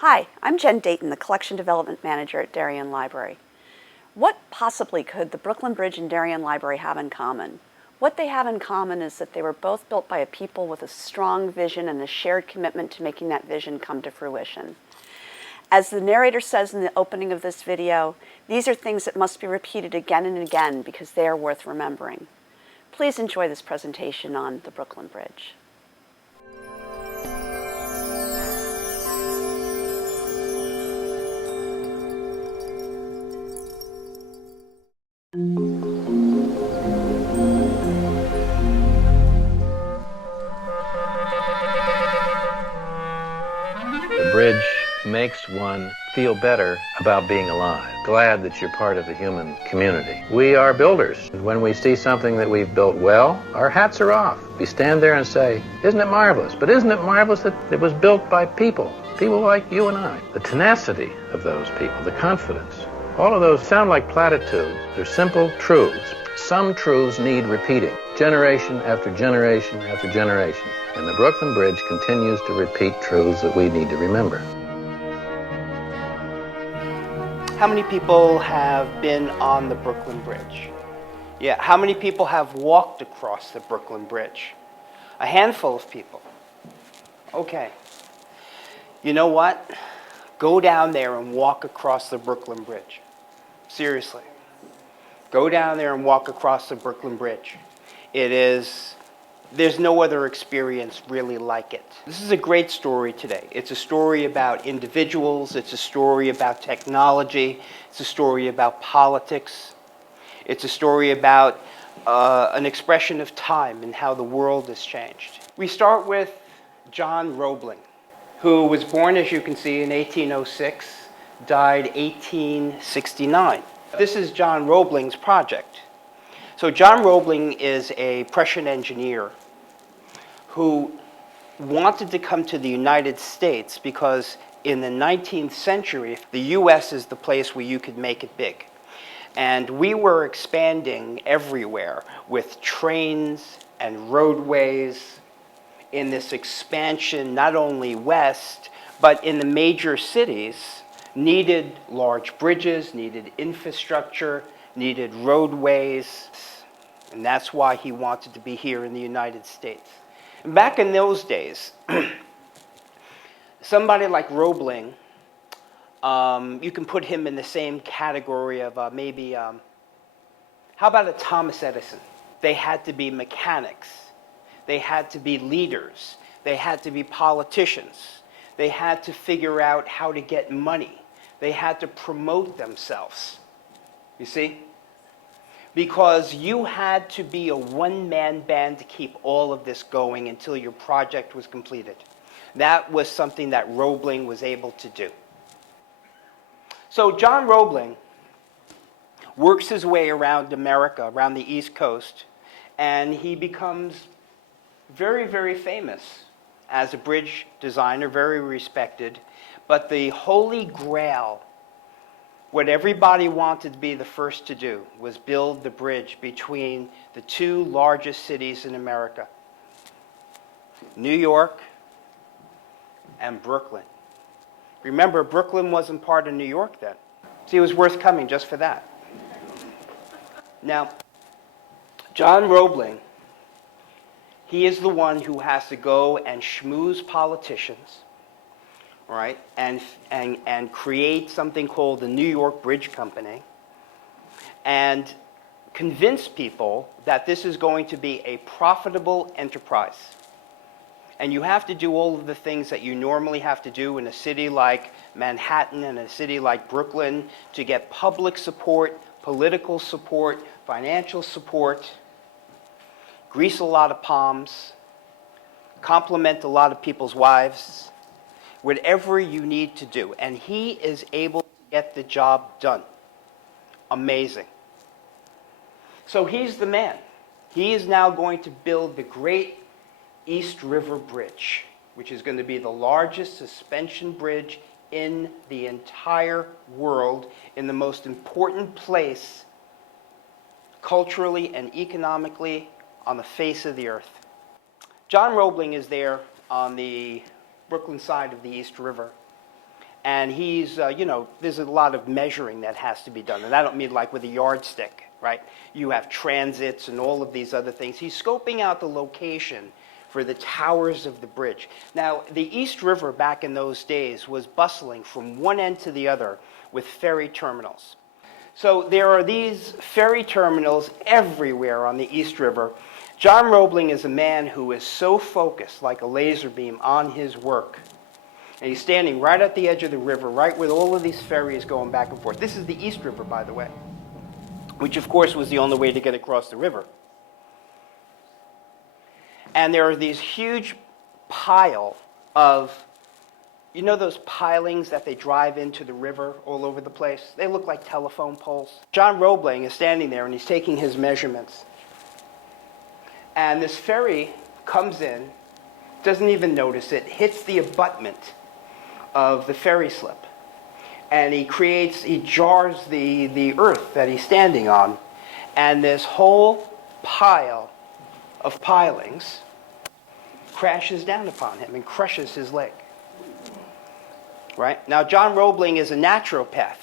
Hi, I'm Jen Dayton, the Collection Development Manager at Darien Library. What possibly could the Brooklyn Bridge and Darien Library have in common? What they have in common is that they were both built by a people with a strong vision and a shared commitment to making that vision come to fruition. As the narrator says in the opening of this video, these are things that must be repeated again and again because they are worth remembering. Please enjoy this presentation on the Brooklyn Bridge. The bridge makes one feel better about being alive, glad that you're part of the human community. We are builders. When we see something that we've built well, our hats are off. We stand there and say, isn't it marvelous? But isn't it marvelous that it was built by people like you and I? The tenacity of those people, the confidence. All of those sound like platitudes. They're simple truths. Some truths need repeating, generation after generation after generation. And the Brooklyn Bridge continues to repeat truths that we need to remember. How many people have been on the Brooklyn Bridge? Yeah, how many people have walked across the Brooklyn Bridge? A handful of people. Okay. You know what? Go down there and walk across the Brooklyn Bridge. Seriously. Go down there and walk across the Brooklyn Bridge. There's no other experience really like it. This is a great story today. It's a story about individuals. It's a story about technology. It's a story about politics. It's a story about an expression of time and how the world has changed. We start with John Roebling, who was born, as you can see, in 1806, died 1869. This is John Roebling's project. So John Roebling is a Prussian engineer who wanted to come to the United States because in the 19th century, the US is the place where you could make it big. And we were expanding everywhere with trains and roadways in this expansion, not only west, but in the major cities, needed large bridges, needed infrastructure, needed roadways, and that's why he wanted to be here in the United States. And back in those days, somebody like Roebling, you can put him in the same category of how about a Thomas Edison? They had to be mechanics. They had to be leaders. They had to be politicians. They had to figure out how to get money. They had to promote themselves, you see? Because you had to be a one-man band to keep all of this going until your project was completed. That was something that Roebling was able to do. So John Roebling works his way around America, around the East Coast, and he becomes very, very famous as a bridge designer, very respected. But the holy grail, what everybody wanted to be the first to do, was build the bridge between the two largest cities in America, New York and Brooklyn. Remember, Brooklyn wasn't part of New York then. See, it was worth coming just for that. Now, John Roebling, he is the one who has to go and schmooze politicians, right, and create something called the New York Bridge Company and convince people that this is going to be a profitable enterprise. And you have to do all of the things that you normally have to do in a city like Manhattan and a city like Brooklyn to get public support, political support, financial support, grease a lot of palms, compliment a lot of people's wives, whatever you need to do. And he is able to get the job done. Amazing. So he's the man. He is now going to build the great East River Bridge, which is going to be the largest suspension bridge in the entire world, in the most important place culturally and economically on the face of the earth. John Roebling is there on the Brooklyn side of the East River. And he's, there's a lot of measuring that has to be done. And I don't mean like with a yardstick, right? You have transits and all of these other things. He's scoping out the location for the towers of the bridge. Now, the East River back in those days was bustling from one end to the other with ferry terminals. So there are these ferry terminals everywhere on the East River. John Roebling is a man who is so focused, like a laser beam, on his work. And he's standing right at the edge of the river, right with all of these ferries going back and forth. This is the East River, by the way, which of course was the only way to get across the river. And there are these huge pile of, you know those pilings that they drive into the river all over the place? They look like telephone poles. John Roebling is standing there and he's taking his measurements. And this ferry comes in, doesn't even notice it, hits the abutment of the ferry slip. And he jars the earth that he's standing on. And this whole pile of pilings crashes down upon him and crushes his leg. Right? Now, John Roebling is a naturopath.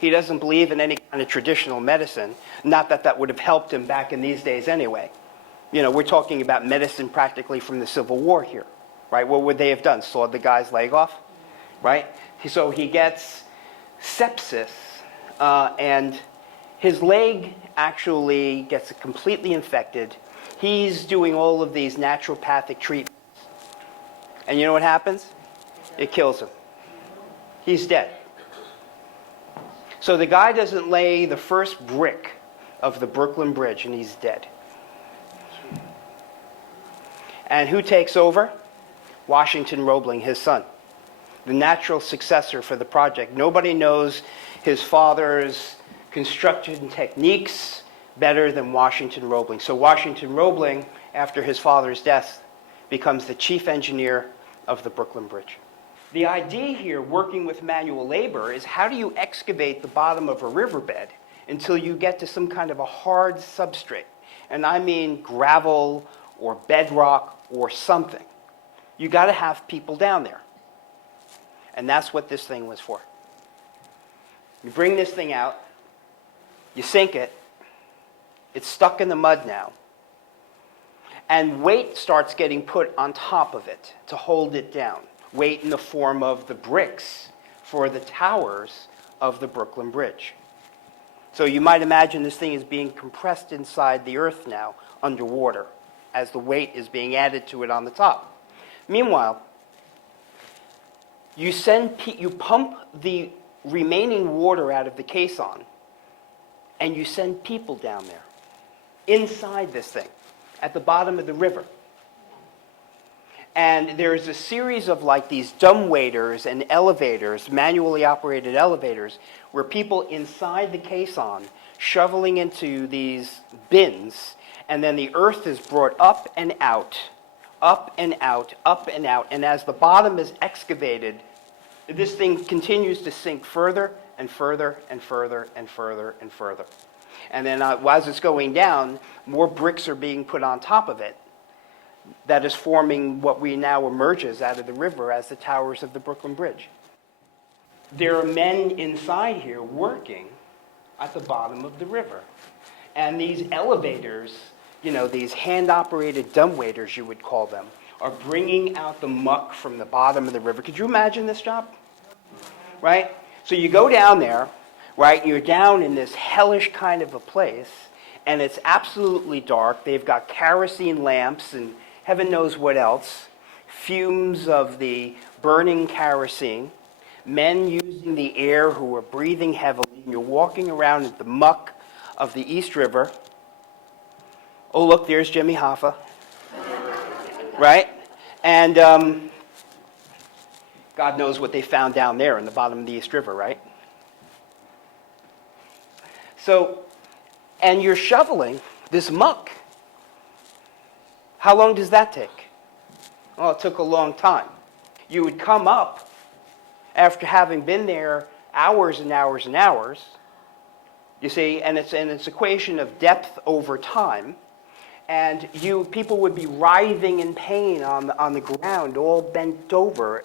He doesn't believe in any kind of traditional medicine. Not that that would have helped him back in these days anyway. We're talking about medicine practically from the Civil War here. Right? What would they have done? Sawed the guy's leg off? Right? So he gets sepsis, and his leg actually gets completely infected. He's doing all of these naturopathic treatments. And you know what happens? It kills him. He's dead. So the guy doesn't lay the first brick of the Brooklyn Bridge, and he's dead. And who takes over? Washington Roebling, his son, the natural successor for the project. Nobody knows his father's construction techniques better than Washington Roebling. So Washington Roebling, after his father's death, becomes the chief engineer of the Brooklyn Bridge. The idea here, working with manual labor, is how do you excavate the bottom of a riverbed until you get to some kind of a hard substrate? And I mean gravel or bedrock or something. You got to have people down there. And that's what this thing was for. You bring this thing out, you sink it, it's stuck in the mud now, and weight starts getting put on top of it to hold it down. Weight in the form of the bricks for the towers of the Brooklyn Bridge. So you might imagine this thing is being compressed inside the earth now, underwater, as the weight is being added to it on the top. Meanwhile, you pump the remaining water out of the caisson, and you send people down there, inside this thing, at the bottom of the river. And there's a series of like these dumbwaiters and elevators, manually operated elevators, where people inside the caisson shoveling into these bins, and then the earth is brought up and out, up and out, up and out. And as the bottom is excavated, this thing continues to sink further and further and further and further and further. And then as it's going down, more bricks are being put on top of it. That is forming what we now emerges out of the river as the towers of the Brooklyn Bridge. There are men inside here working at the bottom of the river. And these elevators, these hand-operated dumbwaiters, you would call them, are bringing out the muck from the bottom of the river. Could you imagine this job? Right? So you go down there, right? You're down in this hellish kind of a place, and it's absolutely dark. They've got kerosene lamps and heaven knows what else, fumes of the burning kerosene, men using the air who are breathing heavily. You're walking around in the muck of the East River. Oh, look, there's Jimmy Hoffa, right? And God knows what they found down there in the bottom of the East River, right? So, and you're shoveling this muck. How long does that take? Well, it took a long time. You would come up after having been there hours and hours and hours, you see, and it's an equation of depth over time, and people would be writhing in pain on the ground, all bent over,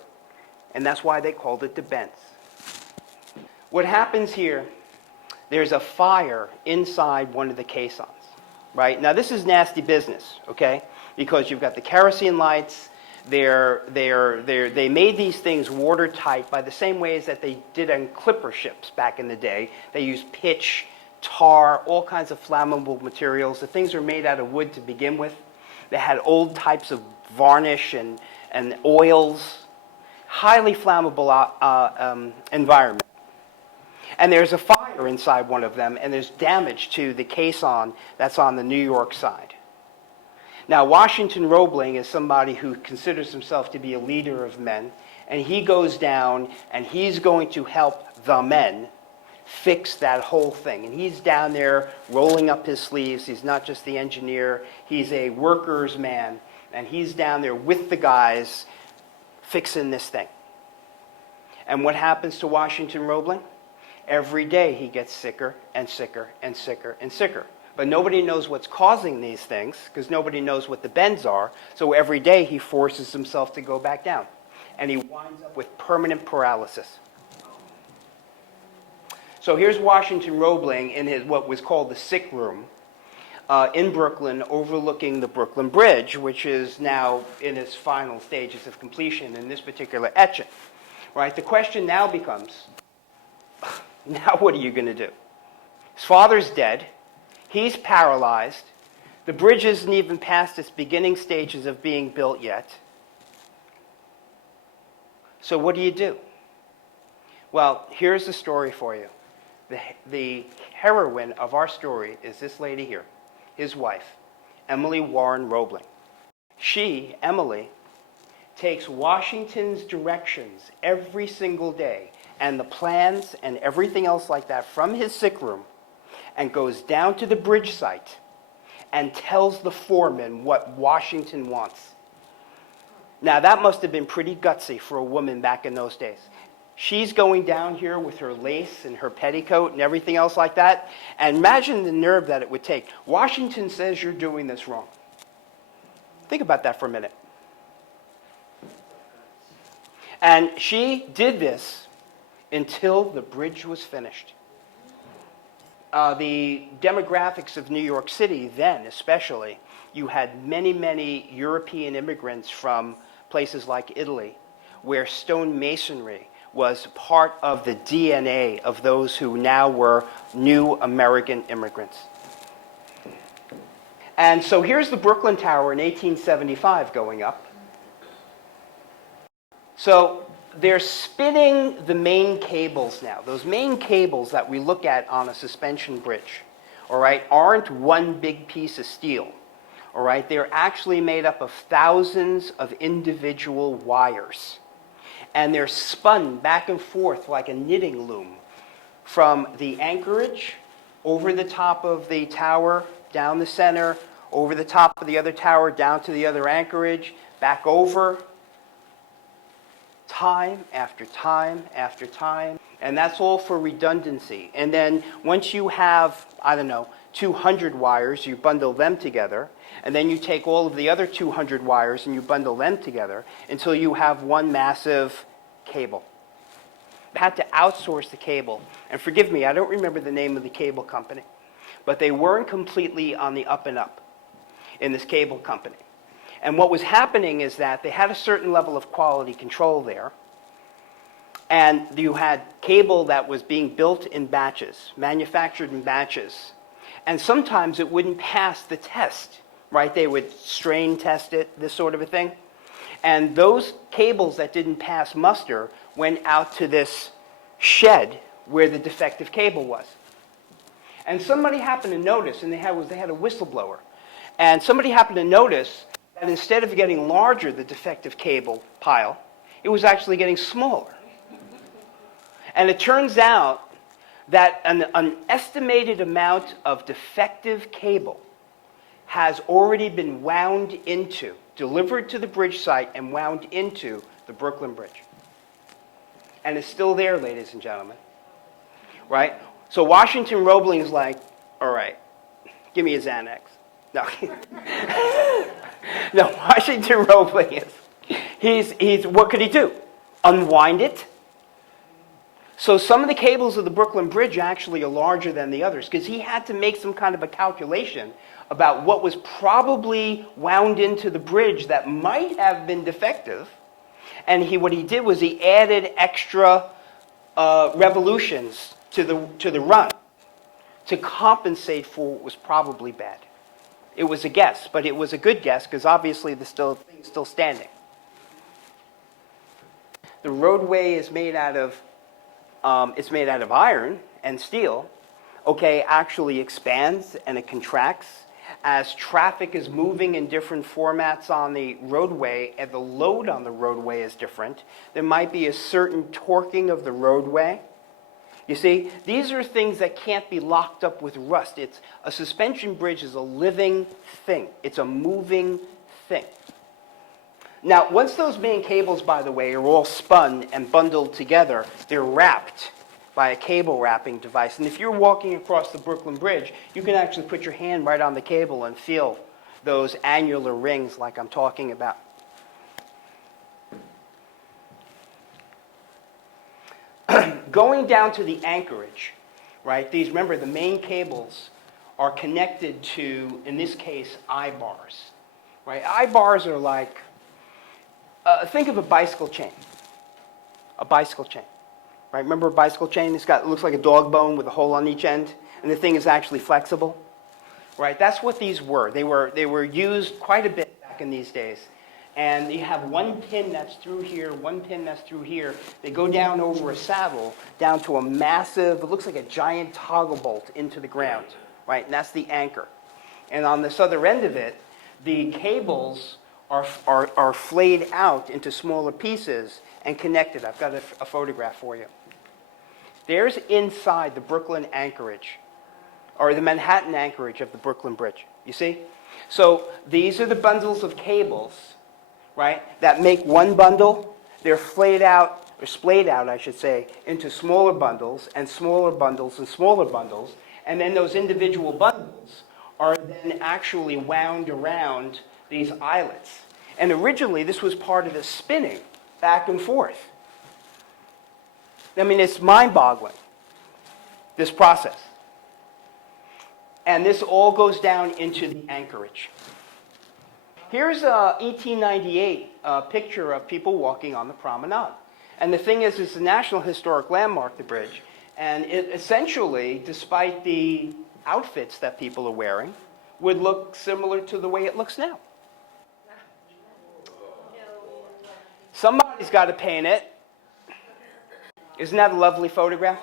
And that's why they called it the bends. What happens here, there's a fire inside one of the caissons, right? Now this is nasty business, okay? Because you've got the kerosene lights. They made these things watertight by the same ways that they did on clipper ships back in the day. They used pitch, tar, all kinds of flammable materials. The things were made out of wood to begin with. They had old types of varnish and oils. Highly flammable environment. And there's a fire inside one of them, and there's damage to the caisson that's on the New York side. Now, Washington Roebling is somebody who considers himself to be a leader of men, and he goes down and he's going to help the men fix that whole thing. And he's down there rolling up his sleeves. He's not just the engineer, he's a worker's man, and he's down there with the guys fixing this thing. And what happens to Washington Roebling? Every day he gets sicker and sicker and sicker and sicker. But nobody knows what's causing these things because nobody knows what the bends are. So every day he forces himself to go back down. And he winds up with permanent paralysis. So here's Washington Roebling in his what was called the sick room in Brooklyn, overlooking the Brooklyn Bridge, which is now in its final stages of completion in this particular etching. Right? The question now becomes, now what are you going to do? His father's dead. He's paralyzed. The bridge isn't even past its beginning stages of being built yet. So what do you do? Well, here's the story for you. The heroine of our story is this lady here, his wife, Emily Warren Roebling. She, Emily, takes Washington's directions every single day and the plans and everything else like that from his sick room and goes down to the bridge site and tells the foreman what Washington wants. Now, that must have been pretty gutsy for a woman back in those days. She's going down here with her lace and her petticoat and everything else like that. And imagine the nerve that it would take. Washington says you're doing this wrong. Think about that for a minute. And she did this until the bridge was finished. The demographics of New York City then, especially, you had many, many European immigrants from places like Italy, where stone masonry was part of the DNA of those who now were new American immigrants. And so here's the Brooklyn Tower in 1875 going up. So they're spinning the main cables now. Those main cables that we look at on a suspension bridge, all right, aren't one big piece of steel. All right, they're actually made up of thousands of individual wires. And they're spun back and forth like a knitting loom from the Anchorage over the top of the tower, down the center, over the top of the other tower, down to the other Anchorage, back over, time after time after time. And that's all for redundancy. And then once you have, 200 wires, you bundle them together. And then you take all of the other 200 wires and you bundle them together until you have one massive cable. They had to outsource the cable. And forgive me, I don't remember the name of the cable company. But they weren't completely on the up and up in this cable company. And what was happening is that they had a certain level of quality control there. And you had cable that was being built in batches, manufactured in batches. And sometimes it wouldn't pass the test, right? They would strain test it, this sort of a thing. And those cables that didn't pass muster went out to this shed where the defective cable was. And somebody happened to notice, and they had a whistleblower. And somebody happened to notice that instead of getting larger, the defective cable pile, it was actually getting smaller. And it turns out that an estimated amount of defective cable has already been wound into, delivered to the bridge site and wound into the Brooklyn Bridge. And it's still there, ladies and gentlemen. Right? So Washington Roebling is like, all right, give me a Xanax. No. No, Washington Roebling is, he's what could he do? unwind it. So some of the cables of the Brooklyn Bridge actually are larger than the others because he had to make some kind of a calculation about what was probably wound into the bridge that might have been defective. And what he did was he added extra revolutions to the run to compensate for what was probably bad. It was a guess, but it was a good guess because obviously the thing's still standing. The roadway is made out of iron and steel. Okay, actually expands and it contracts as traffic is moving in different formats on the roadway, and the load on the roadway is different. There might be a certain torquing of the roadway. You see, these are things that can't be locked up with rust. A suspension bridge is a living thing. It's a moving thing. Now, once those main cables, by the way, are all spun and bundled together, they're wrapped by a cable wrapping device. And if you're walking across the Brooklyn Bridge, you can actually put your hand right on the cable and feel those annular rings like I'm talking about. Going down to the Anchorage, right? Remember, the main cables are connected to, in this case, I-bars, right? I-bars are like, think of a bicycle chain. A bicycle chain, right? Remember a bicycle chain? It looks like a dog bone with a hole on each end, and the thing is actually flexible, right? That's what these were. They were used quite a bit back in these days. And you have one pin that's through here, one pin that's through here. They go down over a saddle, down to a massive, it looks like a giant toggle bolt into the ground, right? And that's the anchor. And on this other end of it, the cables are flayed out into smaller pieces and connected. I've got a photograph for you. There's inside the Brooklyn Anchorage, or the Manhattan Anchorage of the Brooklyn Bridge. You see? So these are the bundles of cables, right, that make one bundle. They're flayed out, or splayed out, I should say, into smaller bundles and smaller bundles and smaller bundles. And then those individual bundles are then actually wound around these eyelets. And originally, this was part of the spinning back and forth. I mean, it's mind-boggling, this process. And this all goes down into the Anchorage. Here's a 1898 picture of people walking on the promenade. And the thing is, it's a National Historic Landmark, the bridge. And it essentially, despite the outfits that people are wearing, would look similar to the way it looks now. Somebody's got to paint it. Isn't that a lovely photograph?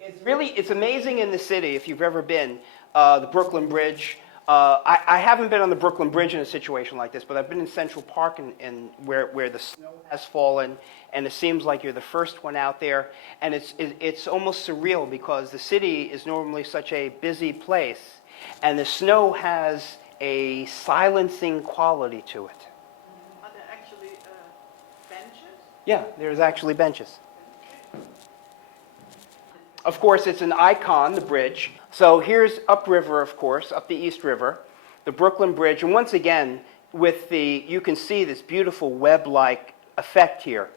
It's amazing in the city, if you've ever been, the Brooklyn Bridge. I haven't been on the Brooklyn Bridge in a situation like this, but I've been in Central Park where the snow has fallen, and it seems like you're the first one out there. And it's almost surreal because the city is normally such a busy place, and the snow has a silencing quality to it. Are there actually benches? Yeah, there's actually benches. Of course, it's an icon, the bridge. So here's upriver, of course, up the East River, the Brooklyn Bridge. And once again, you can see this beautiful web-like effect here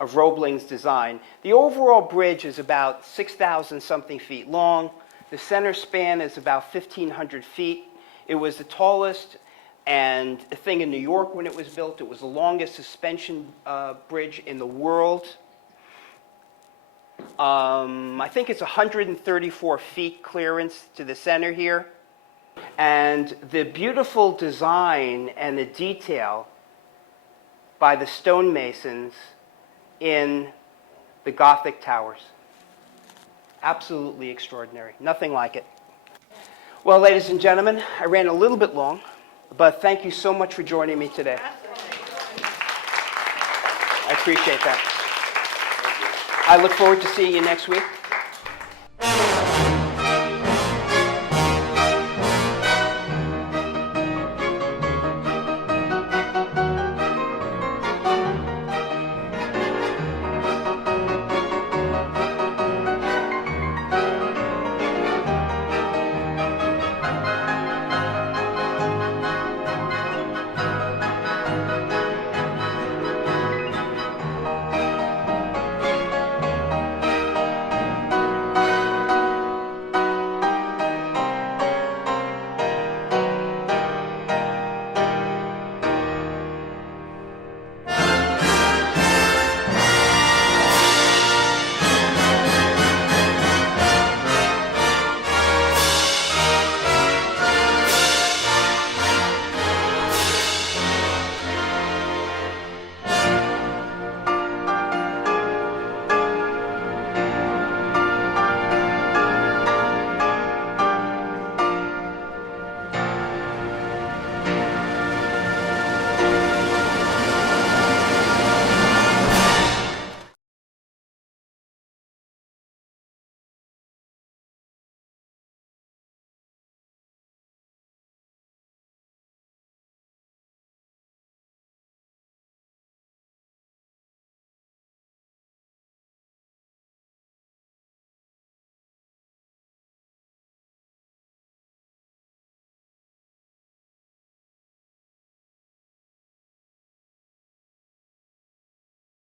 of Roebling's design. The overall bridge is about 6,000 something feet long. The center span is about 1,500 feet. It was the tallest and thing in New York when it was built. It was the longest suspension bridge in the world. I think it's 134 feet clearance to the center here. And the beautiful design and the detail by the stonemasons in the Gothic towers. Absolutely extraordinary. Nothing like it. Well, ladies and gentlemen, I ran a little bit long, but thank you so much for joining me today. I appreciate that. I look forward to seeing you next week.